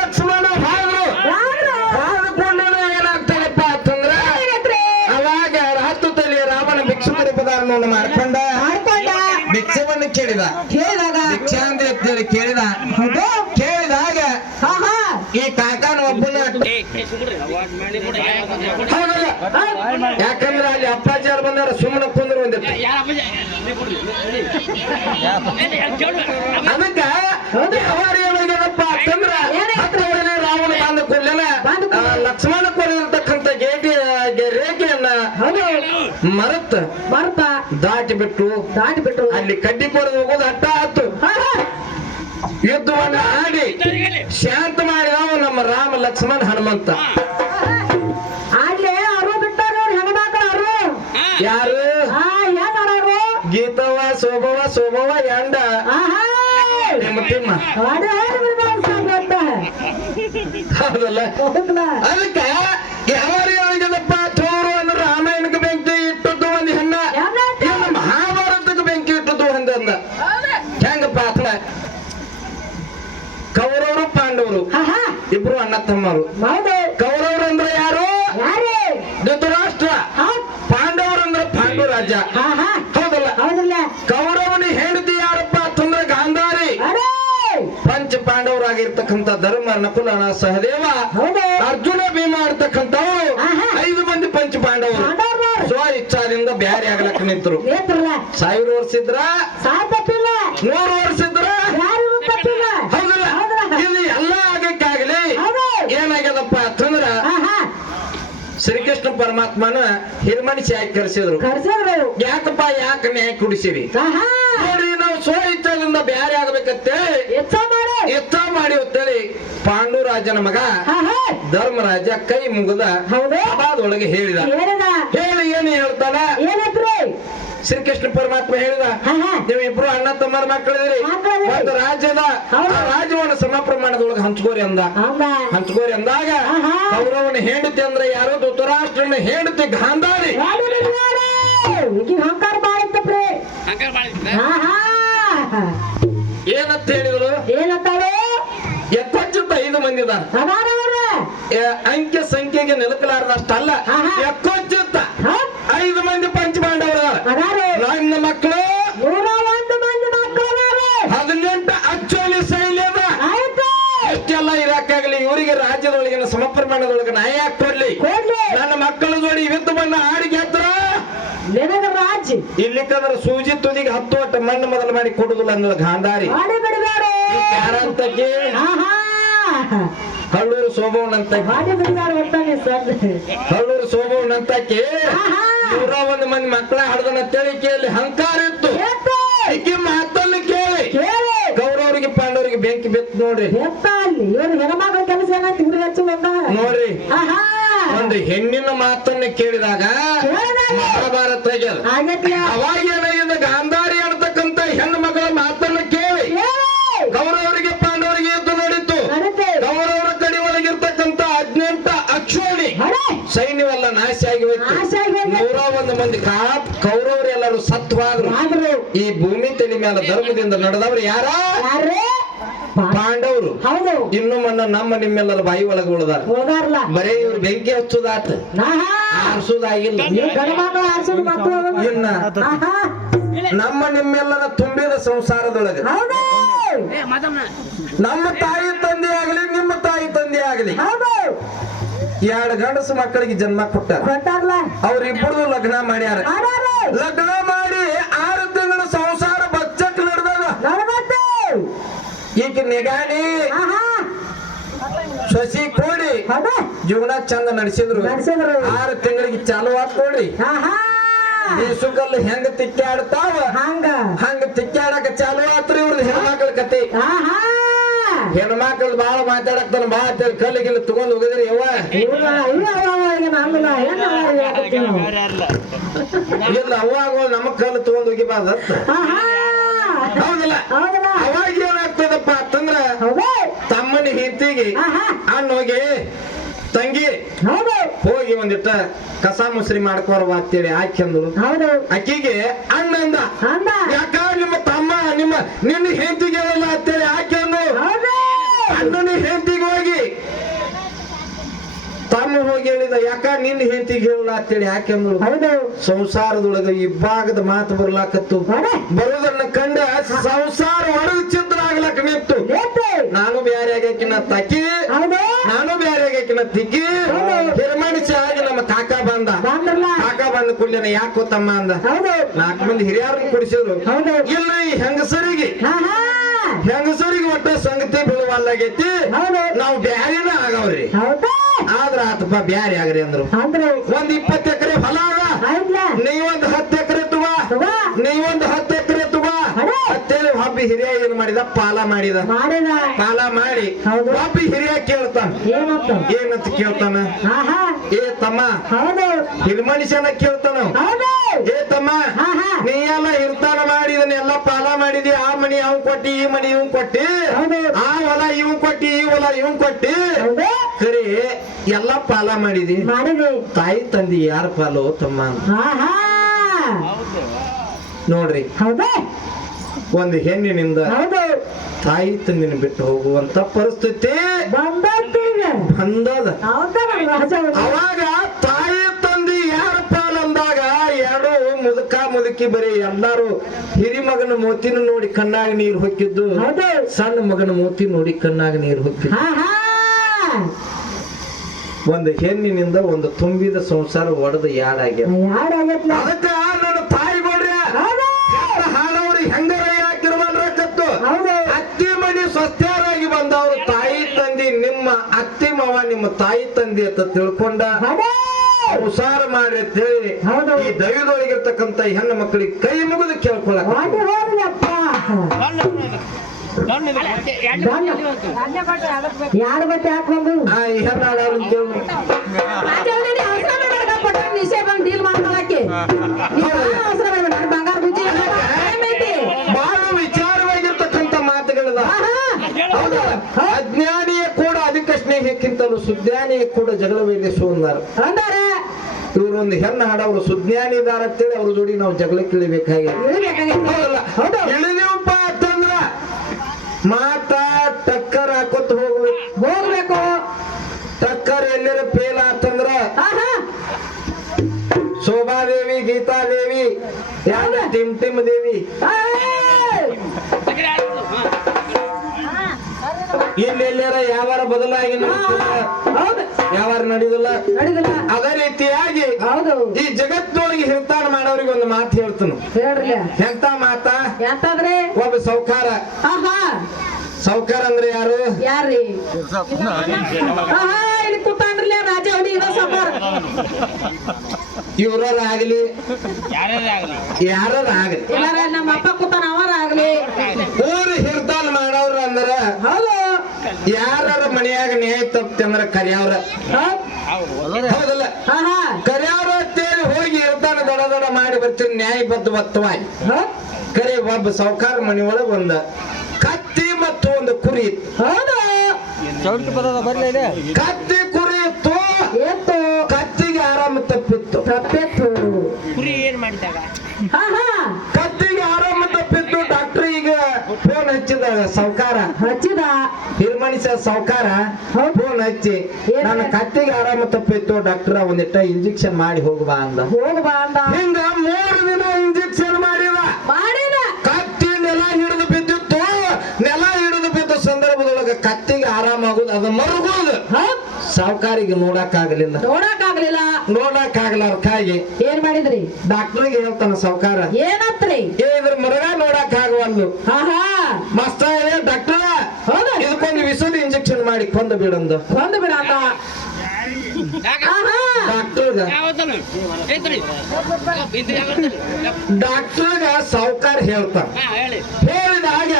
ಲಕ್ಷ್ಮಣ ಹೋದ್ರು ಏನಾಗ್ತಾರಪ್ಪ ಅಂತಂದ್ರ ಅವಾಗ ಹತ್ತು ತಲೆ ರಾಮನ ಭಿಕ್ಷುಕರ ಪದಾರ್ಥವನ್ನು ಮಾಡ್ಕೊಂಡ ಭಿಕ್ಷವನ್ನು ಕೇಳಿದಾಗ ಭಿಕ್ಷಾ ಅಂತ ಹೇಳಿ ಕೇಳಿದಾಗ ಈ ಕಾಕನ ಒಬ್ಬನ ಯಾಕಂದ್ರೆ ಅಲ್ಲಿ ಅಪ್ಪಾಜಿ ಅವ್ರು ಬಂದಾರ ಸುಮ್ಮನೆ ಕುಂದ್ರು ಬಂದಿರ್ತ ಅದಕ್ಕ ಯಾವಾರ ಏನಪ್ಪ ಅಂತಂದ್ರ ರಾವಣ ಬಂದ ಕೂಡಲೇ ಲಕ್ಷ್ಮಣ ಕೊರಿರ್ತಕ್ಕಂಥ ರೇಖೆಯನ್ನ ಮರತ್ ದಾಟಿ ಬಿಟ್ಟು ಅಲ್ಲಿ ಕಡ್ಡಿ ಕೊರೆದು ಹೋಗೋದು ಹಟ್ಟ ಹತ್ತು ಯುದ್ಧವನ್ನ ಆಡಿ ಶಾಂತ ಮಾಡಿದವ ನಮ್ಮ ರಾಮ ಲಕ್ಷ್ಮಣ ಹನುಮಂತ ಯಾರು ಗೀತವ ಶೋಭವ ಎಂಡ ತಿಮ್ಮ ಹೌದಲ್ಲ ಅದಕ್ಕ ಯಾವಾರಿಗಪ್ಪ ಚೋರು ಅಂದ್ರೆ ರಾಮಾಯಣಕ್ಕೆ ಬೆಂಕಿ ಇಟ್ಟದ್ದು ಒಂದು ಹೆಣ್ಣ ಮಹಾಭಾರತಕ್ಕೆ ಬೆಂಕಿ ಇಟ್ಟದ್ದು ಒಂದಂದ ಹೆಂಗಪ್ಪ ಅತ್ರ ಕೌರವರು ಪಾಂಡವರು ಇಬ್ರು ಅಣ್ಣ ತಮ್ಮರು ಕೌರವರು ಅಂದ್ರೆ ಯಾರು ಧೃತರಾಷ್ಟ್ರ ಪಾಂಡವರು ಅಂದ್ರೆ ಪಾಂಡು ರಾಜ ಹೌದಲ್ಲ ಕೌರವನ ಹೆಂಡತಿ ಯಾರಪ್ಪ ಅಂತಂದ್ರೆ ಗಾಂಧಾರಿ ಪಂಚ ಪಾಂಡವರಾಗಿರ್ತಕ್ಕಂಥ ಧರ್ಮ ನಕುಲ ಸಹದೇವ ಅರ್ಜುನ ಭೀಮ ಇರ್ತಕ್ಕಂಥವ್ರು 5 ಮಂದಿ ಪಂಚ ಪಾಂಡವರು ಸ್ವ ಇಚ್ಛಾದಿಂದ ಬ್ಯಾರೆ ಆಗ್ಲಕ್ಕ ನಿಂತರು 1000 ವರ್ಷ ಇದ್ರ 100 ವರ್ಷ ಇದ್ರ ಹೌದಲ್ಲ ಇದು ಎಲ್ಲ ಆಗಕ್ಕಾಗಲಿ ಏನಾಗ್ಯದಪ್ಪ ಅಂತಂದ್ರ ಶ್ರೀಕೃಷ್ಣ ಪರಮಾತ್ಮನ ಹಿರಮಣಿಸಿ ಯಾಕೆ ಕರೆಸಿದ್ರು ಯಾಕೆ ನ್ಯಾಯ ಕುಡಿಸಿರಿ ನೋಡಿ ನಾವು ಸ್ವ ಇಚ್ಛಾದಿಂದ ಬ್ಯಾರೆ ಆಗ್ಬೇಕಂತೇಳಿ ಎತ್ತ ಮಾಡಿ ಅಂತೇಳಿ ಪಾಂಡುರಾಜನ ಮಗ ಧರ್ಮರಾಜ ಕೈ ಮುಗಿದ ಸಭಾದೊಳಗೆ ಹೇಳಿದ ಹೇಳಿ ಏನು ಹೇಳ್ತಾನ ಶ್ರೀಕೃಷ್ಣ ಪರಮಾತ್ಮ ಹೇಳಿದ ನೀವು ಇಬ್ರು ಅಣ್ಣ ತಮ್ಮರ ಮಕ್ಕಳಿದ್ರಿ ಒಂದು ರಾಜ್ಯವನ್ನು ಸಮ ಪ್ರಮಾಣದೊಳಗೆ ಹಂಚ್ಕೋರಿ ಅಂದಾಗ ಕೌರವನ ಹೆಂಡತಿ ಅಂದ್ರೆ ಯಾರೋ ಧೃತರಾಷ್ಟ್ರನ ಹೆಂಡತಿ ಗಾಂಧಾರಿ ಏನಂತ ಹೇಳಿದ್ರು ಎಪ್ಪಚ್ಚುತ್ತ 5 ಮಂದಿ ಅಂಕೆ ಸಂಖ್ಯೆಗೆ ನಿಲುಕಲಾರದಷ್ಟಲ್ಲ ಎಪ್ಪಚ್ಚುತ್ತ 5 ಮಂದಿ ಪಂಚ ಪಾಂಡವರು ನನ್ನ ಮಕ್ಕಳು 18 ಅಚ್ಚೋಲಿ ಶೈಲ್ಯದ ಎಷ್ಟೆಲ್ಲ ಇರಾಕಾಗಲಿ ಇವರಿಗೆ ರಾಜ್ಯದೊಳಗಿನ ಸಮ ಪ್ರಮಾಣದೊಳಗೆ ನ್ಯಾಯ ಕೊಡ್ಲಿ ನನ್ನ ಮಕ್ಕಳ ಜೋಡಿ ಯುದ್ಧವನ್ನ ಆಡಿ ಗೆದ್ರ ಇಲ್ಲಿಕ್ಕಂದ್ರ ಸೂಜಿ ತುದಿಗೆ 10 ಒಟ್ಟ ಮಣ್ಣು ಮೊದಲು ಮಾಡಿ ಕೊಡುದಿಲ್ಲ ಅನ್ನೋದು ಗಾಂಧಾರಿ ಯಾರಂತ ಹಳ್ಳೂರು ಶೋಭವನಂತ ಹಳ್ಳೂರು ಶೋಭವನಂತಕ್ಕೆ 101 ಮಂದಿ ಮಕ್ಕಳ ಹಡ್ದನ ತಿಳಿಕೆಯಲ್ಲಿ ಹಂಕಾರ ಇತ್ತು ಈಕೆ ಮಾತನ್ನು ಕೇಳಿ ಕೌರವರಿಗೆ ಪಾಂಡವರಿಗೆ ಬೆಂಕಿ ಬೆತ್ತು ನೋಡ್ರಿ ನೋಡ್ರಿ ಒಂದು ಹೆಣ್ಣಿನ ಮಾತನ್ನ ಕೇಳಿದಾಗ ಮಹಾಭಾರತ ಅವಾಗ ಏನಾಗಿದೆ ಗಾಂಧಾರಿ ಅನ್ನತಕ್ಕಂತ ಹೆಣ್ಣು ಮಗಳ ಮಾತನ್ನ ಕೇಳಿ ಕೌರವರಿಗೆ ಪಾಂಡವರಿಗೆ ಯುದ್ಧ ನಡೀತು ಕೌರವರ ಕಡೆ ಒಳಗಿರ್ತಕ್ಕಂತ 18 ಅಕ್ಷೋಣಿ ಸೈನ್ಯವೆಲ್ಲ ನಾಶ ಆಗಿ ಹೋಯ್ತು 101 ಮಂದಿ ಕೌರವರೆಲ್ಲರೂ ಸತ್ವಾದ್ರು ಈ ಭೂಮಿ ತಲೆ ಮೇಲೆ ಧರ್ಮದಿಂದ ನಡೆದವರು ಯಾರ ಪಾಂಡವರು ಇನ್ನು ನಮ್ಮ ನಿಮ್ಮೆಲ್ಲರ ಬಾಯಿ ಒಳಗೆ ಉಳಿದಾರ ಬರೇ ಇವ್ರು ಬೆಂಕಿ ಹಚ್ಚುದಾತ ಆರಿಸುದಾಗಿಲ್ಲ ಇನ್ನ ನಮ್ಮ ನಿಮ್ಮೆಲ್ಲರ ತುಂಬಿದ ಸಂಸಾರದೊಳಗೆ ನಮ್ಮ ತಾಯಿ ತಂದೆ ಆಗಲಿ ನಿಮ್ಮ ತಾಯಿ ತಂದೆ ಆಗಲಿ 2 ಗಂಡಸು ಮಕ್ಕಳಿಗೆ ಜನ್ಮ ಕೊಟ್ಟಾರ ಅವ್ರಿಬ್ಬರು ಲಗ್ನ ಮಾಡ್ಯಾರ ಲಗ್ನ ಮಾಡಿ 6 ತಿಂಗಳ ಸಂಸಾರ ಬಚ್ಚಕ್ ನಡೆದ ಈಗ ನಿಗಾಡಿ ಸಸಿ ಕೂಡಿ ಜೀವನ ಚಂದ ನಡೆಸಿದ್ರು 6 ತಿಂಗಳಿಗೆ ಚಾಲು ಕೊಡ್ರಿ ಈ ಸುಗಲ್ ಹೆಂಗ ತಿಕ್ಕಾಡ್ತಾವ ಹಂಗ ತಿಕ್ಕಾಡಕ ಚಾಲು ಆತ್ರಿ ಇವ್ರದ್ದು ಹೆಣ್ಮಕ್ಳ ಕತೆ ಹೆಣ್ಮಕ್ಳು ಬಾಳ ಮಾತಾಡಕ್ತಾನ ಬಾ ಅಂತೇಳಿ ಕಲ್ಲಿಗಿಲ್ಲ ತಗೊಂಡ್ ಹೋಗಿದ್ರಿ ಇಲ್ಲ ಅವಾಗ ನಮ್ಮ ಕಲ್ಲು ತಗೊಂಡ್ ಹೋಗಿಬಾರ್ದತ್ತ ಹೌದಲ್ಲ ಅವಾಗ ಏನಾಗ್ತದಪ್ಪ ಅಂತಂದ್ರ ತಮ್ಮನ ಹೆಂಡತಿಗೆ ಅಣ್ಣೋಗಿ ತಂಗಿ ಹೋಗಿ ಒಂದಿಟ್ಟ ಕಸ ಮುಸ್ರಿ ಮಾಡ್ಕೋರವ ಅಂತೇಳಿ ಆಕೆಂದ್ರು ಅಕ್ಕಿಗೆ ಅಣ್ಣ ಅಂದ ಯಾಕ ನಿಮ್ಮ ತಮ್ಮ ನಿನ್ನ ಹೆಂಡತಿಗೆ ಅಂತೇಳಿ ಆಕೆಂದು ಅಣ್ಣನ ಹೆಂಡತಿಗೆ ಹೋಗಿ ತಮ್ಮ ಹೋಗಿ ಹೇಳಿದ ಯಾಕ ನಿನ್ನ ಹೆಂಡತಿಗೆ ಹೇಳಲ್ಲ ಅಂತೇಳಿ ಯಾಕೆಂದ್ರು ಸಂಸಾರದೊಳಗ ಇಬ್ಬಾಗದ ಮಾತು ಬರ್ಲಾಕತ್ತು ಬರೋದನ್ನ ಕಂಡ ಸಂಸಾರ ಒಳಗ ಚಿತ್ರ ಆಗ್ಲಕ್ಕ ನಿಂತು ನಾನು ಬ್ಯಾರೆ ಆಗಕಿನ ತಕ್ಕಿ ನಾನು ಬ್ಯಾರೆ ಆಗಕಿನ ತಿಕ್ಕಿ ಹಿರಮಣಿಸಿ ಆಗಿ ನಮ್ಮ ಕಾಕ ಬಂದ ಕೂಡಲೇ ಯಾಕೆ ಗೊತ್ತಮ್ಮ ಅಂದ 4 ಮಂದಿ ಹಿರಿಯರನ್ನು ಕುಡಿಸಿದ್ರು ಇಲ್ಲ ಈ ಹೆಂಗಸರಿಗೆ ಒಟ್ಟ ಸಂಗತಿ ಬೀಳುವಲ್ಲಾಗೈತಿ ನಾವು ಬ್ಯಾರೇನ ಆಗವ್ರಿ ಆದ್ರ ಆತಪ್ಪ ಬ್ಯಾರೆ ಆಗ್ರಿ ಅಂದ್ರು ಒಂದ್ 20 ಎಕರೆ ಹೊಲ ಅದ ನೀವೊಂದ್ 10 ಎಕರೆ ನೀವೊಂದ್ 10 ಎಕರೆ ಅಂತೇಳಿ ಒಬ್ಬ ಹಿರಿಯ ಏನ್ ಮಾಡಿದ ಪಾಲ ಪಾಲ ಮಾಡಿ ಒಬ್ಬ ಹಿರಿಯ ಕೇಳ್ತಾನ ಏನಂತ ಕೇಳ್ತಾನ ಏ ತಮ್ಮ ಹಿರಿಮನುಷ್ಯನ ಕೇಳ್ತಾನ ಏ ತಮ್ಮ ನೀ ಎಲ್ಲ ಹಿರ್ತಾನ ಮಾಡಿದನ್ನೆಲ್ಲ ಪಾಲ ಮಾಡಿದಿ ಆ ಮನಿ ಅವ್ ಕೊಟ್ಟಿ ಈ ಮನಿ ಇವ್ ಕೊಟ್ಟಿ ಆ ಹೊಲ ಇವ್ ಕೊಟ್ಟಿ ಈ ಹೊಲ ಇವ್ ಕೊಟ್ಟಿ ಕರಿ ಎಲ್ಲ ಪಾಲ ಮಾಡಿದಿ ತಾಯಿ ತಂದಿ ಯಾರ ಪಾಲು ತಮ್ಮ ನೋಡ್ರಿ ಒಂದು ಹೆಣ್ಣಿನಿಂದ ತಾಯಿ ತಂದಿನ ಬಿಟ್ಟು ಹೋಗುವಂತ ಪರಿಸ್ಥಿತಿ ಬಂದದ ಅವಾಗ ತಾಯಿ ತಂದಿ ಯಾರ ಪಾಲಂದಾಗ ಎರಡು ಮುದುಕಿ ಬರೀ ಎಲ್ಲಾರು ಹಿರಿ ಮಗನ ಮೋತಿನ ನೋಡಿ ಕಣ್ಣಾಗ ನೀರು ಹೊಕ್ಕಿದ್ದು ಸಣ್ಣ ಮಗನ ಮೋತಿ ನೋಡಿ ಕಣ್ಣಾಗ ನೀರು ಹೊಕ್ಕಿದ್ದು ಒಂದು ಹೆಣ್ಣಿನಿಂದ ಒಂದು ತುಂಬಿದ ಸಂಸಾರ ಒಡೆದ ಯಾಡಾಗ್ಯ ಅದಕ್ಕ ನನ್ನ ತಾಯಿ ಗೋಡ್ರಿ ಹಾಡವ್ರು ಹೆಂಗರ ಯಾಕಿರುವಲ್ರಕತ್ತು ಅತ್ತಿ ಮನಿ ಸ್ವಸ್ಥರಾಗಿ ಬಂದವರು ತಾಯಿ ತಂದಿ ನಿಮ್ಮ ಅತ್ತಿ ಮಾವ ನಿಮ್ಮ ತಾಯಿ ತಂದಿ ಅಂತ ತಿಳ್ಕೊಂಡ ಉಸಾರ ಮಾಡಿ ಅಂತ ಹೇಳಿ ಈ ದೈವದೊಳಗಿರ್ತಕ್ಕಂಥ ಹೆಣ್ಣು ಮಕ್ಕಳಿಗೆ ಕೈ ಮುಗಿದು ಕೇಳ್ಕೊಳಕ ಯಾರು ಬಟ್ಟೆ ಹಾಕೊಂಡು ಬಹಳ ವಿಚಾರವಾಗಿರ್ತಕ್ಕಂಥ ಮಾತುಗಳದ ಅಜ್ಞಾನಿಯ ಕೂಡ ಅಧಿಕ ಸ್ನೇಹಕ್ಕಿಂತಲೂ ಸುಜ್ಞಾನಿಯ ಕೂಡ ಜಗಳವೈಲಿ ಸುಂದರ ಇವ್ರೊಂದು ಹೆಣ್ಣು ಹಾಡವ್ರು ಸುಜ್ಞಾನಿ ಇದಾರ ಅಂತೇಳಿ ಅವ್ರ ಜೋಡಿ ನಾವು ಜಗಳಕ್ಕೆ ಇಳಿಬೇಕಾಗಿ ಇಳಿದೀವಪ್ಪ ಅಂತಂದ್ರ ಮಾತಾ ಟಕ್ಕರ್ ಹಾಕೋತ್ ಹೋಗ್ಬೇಕು ಟಕ್ಕರ್ ಎಲ್ಲರ ಫೇಲ್ ಆತಂದ್ರ ಶೋಭಾದೇವಿ ಗೀತಾದೇವಿ ಯಾರ ಟಿಮ್ ದೇವಿ ಇಲ್ಲೆಲ್ಲರ ಯಾವಾರ ಬದಲಾಗಿ ಯಾವಾರ ನಡೆದಿಲ್ಲ ಅದೇ ರೀತಿಯಾಗಿ ಈ ಜಗತ್ತಿನೊಳಗೆ ಹಿರ್ತಾಣ ಮಾಡೋರಿಗೆ ಒಂದು ಮಾತು ಹೇಳ್ತಾನು ಎಂತ ಮಾತಾ ಒಬ್ಬ ಸೌಕಾರ ಅಂದ್ರೆ ಯಾರ್ರಿ ಇಲ್ಲಿ ಕೂತಾನ್ರಲ್ಲ ರಾಜ ಅವನಿ ಇವ್ರಾಗ್ಲಿ ಯಾರಾಗ್ಲಿ ನಮ್ಮ ಅಪ್ಪ ಕೂತಾನ ಅವರಾಗ್ಲಿ ಊರು ಹಿರ್ತಾನ ಮಾಡೋರು ಅಂದ್ರ ಯಾರ ಮನೆಯಾಗ ನ್ಯಾಯ ತಪ್ಪಿ ಅಂದ್ರ ಕರಿಯವ್ರ ಹೌದಲ್ಲ ಕರಿಯವ್ರ ಅಂತೇಳಿ ಹೋಗಿ ಇರ್ತಾನ ದೊಡ್ಡ ಮಾಡಿ ಬರ್ತೀನಿ ನ್ಯಾಯಬದ್ಧವಾಗಿ ಕರೆ ಒಬ್ಬ ಸೌಕಾರ ಮನೆ ಒಳಗ ಒಂದ ಕತ್ತಿ ಮತ್ತು ಒಂದು ಕುರಿ ಕತ್ತಿ ಕುರಿ ಇತ್ತು ಕತ್ತಿಗೆ ಆರಾಮ ತಪ್ಪಿತ್ತು ಕುರಿ ಏನ್ ಮಾಡಿದಾಗ ಕತ್ತಿಗೆ ಆರಾಮ ತಪ್ಪಿತ್ತು ಡಾಕ್ಟರ್ ಈಗ ಫೋನ್ ಹಚ್ಚಿದ ಸೌಕಾರ ಹಿರ್ಮಣಿಸ ಸೌಕಾರ ಫೋನ್ ಹಚ್ಚಿ ನನ್ನ ಕತ್ತಿಗೆ ಆರಾಮ ತಪ್ಪಿತ್ತು ಡಾಕ್ಟರ್ ಒಂದಿಟ್ಟ ಇಂಜೆಕ್ಷನ್ ಮಾಡಿ ಹೋಗ್ಬಾ ಅಂದ ಹಿಂಗ 3 ದಿನ ಇಂಜೆಕ್ಷನ್ ಮಾಡಿದ ಕತ್ತಿ ನೆಲ ಹಿಡಿದು ಬಿದ್ದ ಸಂದರ್ಭದೊಳಗ ಕತ್ತಿಗೆ ಆರಾಮಾಗುದು ಅದು ಮರುಗೋದು ಸಾವುಕಾರಿಗೆ ನೋಡಕ್ಕಾಗಲಿಲ್ಲ ನೋಡಕ್ಕಾಗಲಾರ್ಕಾಗಿ ಏನ್ ಮಾಡಿದ್ರಿ ಡಾಕ್ಟರ್ಗೆ ಹೇಳ್ತಾನ ಸಾವುಕಾರ ಏನತ್ರಿ ಇದ್ರ ಮರಗ ನೋಡಕ್ಕಾಗವಲ್ಲು ಮಸ್ತ ಇದೆ ಡಾಕ್ಟರ್ ಇದಕ್ಕೊಂದು ವಿಷದ ಇಂಜೆಕ್ಷನ್ ಮಾಡಿ ಕೊಂದು ಬಿಡಂದು ಡಾಕ್ಟರ್ಗ ಸಾವುಕಾರ ಹೇಳ್ತಾನ ಹೇಳಿದಾಗ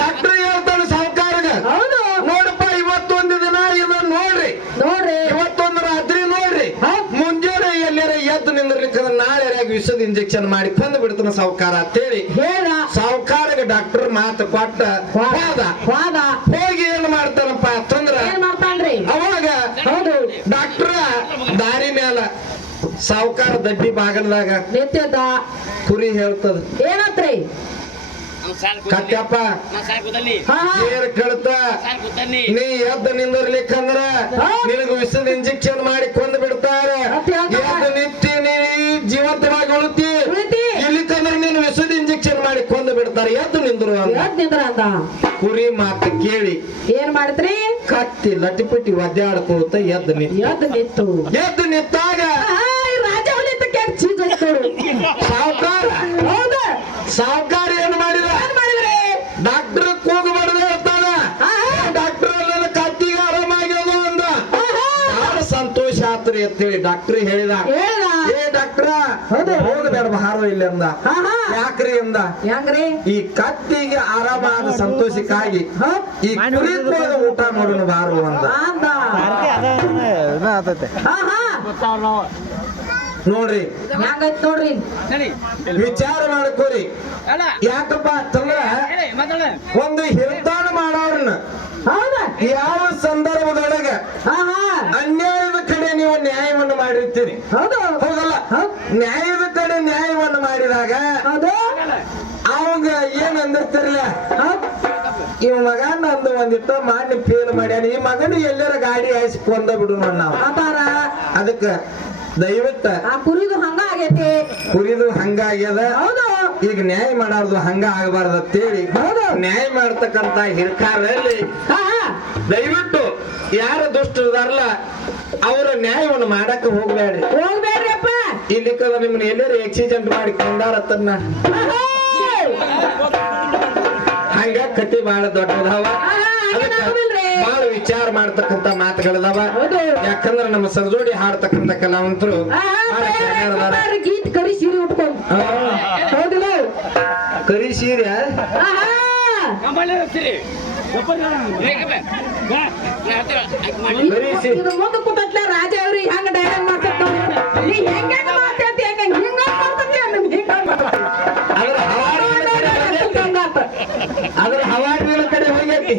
ಡಾಕ್ಟರ್ ಹೇಳ್ತಾನ ಸಾವುಕಾರಗ ನೋಡಪ್ಪ ಇವತ್ತೊಂದು ದಿನ ಇದನ್ನ ನೋಡ್ರಿ ಇವತ್ತೊಂದು ರಾತ್ರಿ ನೋಡ್ರಿ ಮುಂಜಾನೆ ಎಲ್ಲರ ಎದ್ದು ನಿಂದ್ರಲಿಕ್ಕ ನಾಳೆ ವಿಷದ ಇಂಜೆಕ್ಷನ್ ಮಾಡಿ ಕೊಂದು ಬಿಡ್ತಾನ ಸಾವುಕಾರ ಅಂತೇಳಿ ಸಾವುಕಾರಗ ಡಾಕ್ಟರ್ ಮಾತು ಕೊಟ್ಟ ಹೋಗಿ ಏನ್ ಮಾಡ್ತಾನಪ್ಪ ಅಂತಂದ್ರ ಅವಾಗ ಡಾಕ್ಟರ್ ದಾರಿ ಮ್ಯಾಲ ಸಾವುಕಾರ ದಡ್ಡಿ ಬಾಗಲ್ದಾಗ ಕುರಿ ಹೇಳ್ತದ ಏನತ್ರಿ ಕತ್ಯಪ್ಪ ಏರ್ ಕಳ್ತ ನೀ ಎದ್ದ ನಿಂದಿರ್ಲಿಕ್ಕಂದ್ರ ನಿನಗ ವಿಷದ ಇಂಜೆಕ್ಷನ್ ಮಾಡಿ ಕೊಂದು ಬಿಡ್ತಾರ ಎದ್ದ ನಿತ್ಯ ನೀ ಜೀವಂತವಾಗಿ ಉಳಿತಿ ಇಲ್ಲಿಕಂದ್ರ ನೀನು ವಿಷದ ಇಂಜೆಕ್ಷನ್ ಮಾಡಿ ಕೊಂದು ಬಿಡ್ತಾರ ಎದ್ದು ನಿಂದ್ರು ಅಂತ ಕುರಿ ಮಾತು ಕೇಳಿ ಏನ್ ಮಾಡಿದ್ರಿ ಕತ್ತಿ ಲಟಿಪಟಿ ಒದ್ದಾಡ್ಕೊಳ್ತ ಎದ್ದು ನಿಂತಾಗ ರಾಜ ಹೊಲಿತ ಚೀಸ್ ಸಾವುಕಾರ ಏನ್ ಮಾಡಿದ್ರಿ ಡಾಕ್ಟರ್ ಕೂಗು ಬಡದ ಹೇಳ್ತಾನ ಡಾಕ್ಟರ್ ಎಲ್ಲ ಕತ್ತಿಗೆ ಆರಾಮಾಗ್ಯದು ಅಂದ ಬಹಳ ಸಂತೋಷ ಆತ್ರಿ ಅಂತೇಳಿ ಡಾಕ್ಟರ್ ಹೇಳಿದ ಏ ಡಾಕ್ಟ್ರ ಹೋಗಬೇಡ ಹಾರೋ ಇಲ್ಲಿ ಅಂದ ಯಾಕ್ರಿ ಅಂದ ಹೆಂಗ್ರಿ ಈ ಕತ್ತಿಗೆ ಆರಾಮಾದ ಸಂತೋಷಕ್ಕಾಗಿ ಈ ಕುರಿ ಊಟ ಮಾಡೋಣ ಬಾರು ಅಂದ ನೋಡ್ರಿ ಹೆಂಗೈತ್ ನೋಡ್ರಿ ವಿಚಾರ ಮಾಡ್ಕೋರಿ ಯಾಕಪ್ಪ ಅಂತಂದ್ರ ಒಂದು ಹಿರ್ತಾಣ ಮಾಡೋರನ್ನ ಯಾವ ಸಂದರ್ಭದೊಳಗ ಅನ್ಯಾಯದ ಕಡೆ ನೀವು ನ್ಯಾಯವನ್ನು ಮಾಡಿರ್ತೀರಿ ಹೌದಲ್ಲ ನ್ಯಾಯದ ಕಡೆ ನ್ಯಾಯವನ್ನು ಮಾಡಿದಾಗ ಅವಾಗ ಏನ್ ಅಂದಿರ್ತಿರ್ಲ ಇವ ಮಗ ನಂದು ಒಂದಿಟ್ಟು ಮಾಡಿ ಫೇಲ್ ಮಾಡ್ಯಾನ ಈ ಮಗನ ಎಲ್ಲರ ಗಾಡಿ ಹಾಯಿಸಿ ಕೊಂದ ಬಿಡು ನಾವು ಅದಕ್ಕ ದಯವಿಟ್ಟ ಕುರಿದು ಹಂಗ ಆಗೈತಿ ಕುರಿದು ಹಂಗಾಗ್ಯದ ಈಗ ನ್ಯಾಯ ಮಾಡಾರ್ದು ಹಂಗ ಆಗಬಾರ್ದು ಅಂತೇಳಿ ನ್ಯಾಯ ಮಾಡ್ತಕ್ಕಂತ ಹಿರ್ಕಾರಲ್ಲಿ ದಯವಿಟ್ಟು ಯಾರ ದುಷ್ಟರದಾರಲ್ಲ ಅವರ ನ್ಯಾಯವನ್ನು ಮಾಡಕ್ ಹೋಗ್ಬೇಡ್ರಿಪ್ಪ ಇಲ್ಲಿ ನಿಮ್ಮನ್ನ ಎಲ್ಲರೂ ಆಕ್ಸಿಡೆಂಟ್ ಮಾಡಿ ಕೊಂಡಾರತ್ತನ್ನ ಹಂಗ ಕಟ್ಟಿ ಬಹಳ ದೊಡ್ಡದವ ಬಹಳ ವಿಚಾರ ಮಾಡ್ತಕ್ಕಂತ ಮಾತುಗಳದಾವ ಯಾಕಂದ್ರ ನಮ್ಮ ಸರಜೋಡಿ ಹಾಡ್ತಕ್ಕಂತ ಕಲಾವಂತರು ಗೀತ್ ಕರಿ ಸೀರೆ ಉಟ್ಕೊಂಡು ಕರಿ ಸೀರೆ ಮುಂದೆ ಕೂತಟ್ಲ ರಾಜ ಅವ್ರಿ ಹಂಗ ಡೈಲಾಗ್ ಮಾತಾಡ್ತಾವ ನೀ ಹೆಂಗ ಮಾತಾಡ್ತಿ ಹಿಂಗ ಅದ್ರ ಹವಾಡಿನ ಕಡೆ ಹೋಗೈತಿ